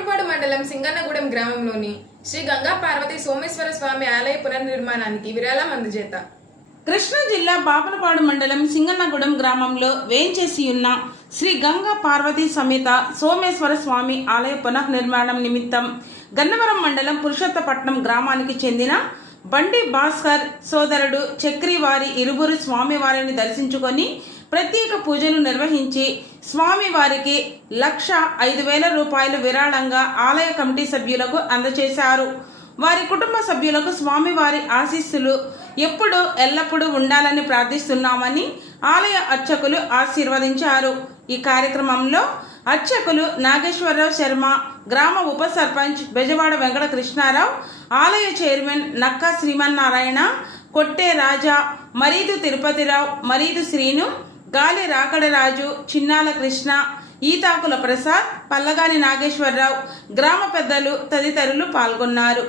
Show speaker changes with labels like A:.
A: బోటుపాడు మండలం సింగన్నగూడెం గ్రామంలోని శ్రీ గంగా పార్వతి సోమేశ్వర స్వామి ఆలయ పునర్నిర్మాణానికి విరాళం అందజేత.
B: కృష్ణా జిల్లా బాపనపాడు మండలం సింగన్నగూడెం గ్రామంలో వేంచేసి ఉన్న శ్రీ గంగా పార్వతి సమేత సోమేశ్వర స్వామి ఆలయ పునర్నిర్మాణం నిమిత్తం గన్నవరం మండలం పురుషోత్తపట్నం గ్రామానికి చెందిన బండి భాస్కర్ సోదరుడు చక్రివారి ఇరువురు స్వామివారిని దర్శించుకొని ప్రత్యేక పూజలు నిర్వహించి స్వామివారికి లక్ష ఐదు వేల రూపాయలు విరాళంగా ఆలయ కమిటీ సభ్యులకు అందజేశారు వారి కుటుంబ సభ్యులకు స్వామివారి ఆశీస్సులు ఎప్పుడు ఎల్లప్పుడూ ఉండాలని ప్రార్థిస్తున్నామని ఆలయ అర్చకులు ఆశీర్వదించారు. ఈ కార్యక్రమంలో అర్చకులు నాగేశ్వరరావు శర్మ గ్రామ ఉప సర్పంచ్ బెజవాడ వెంకట కృష్ణారావు ఆలయ చైర్మన్ నక్కా శ్రీమన్నారాయణ కొట్టే రాజా మరీదు తిరుపతిరావు మరీదు శ్రీను గాలి రాకడరాజు చిన్నాల కృష్ణ ఈతాకుల ప్రసాద్ పల్లగాని నాగేశ్వరరావు గ్రామ పెద్దలు తదితరులు పాల్గొన్నారు.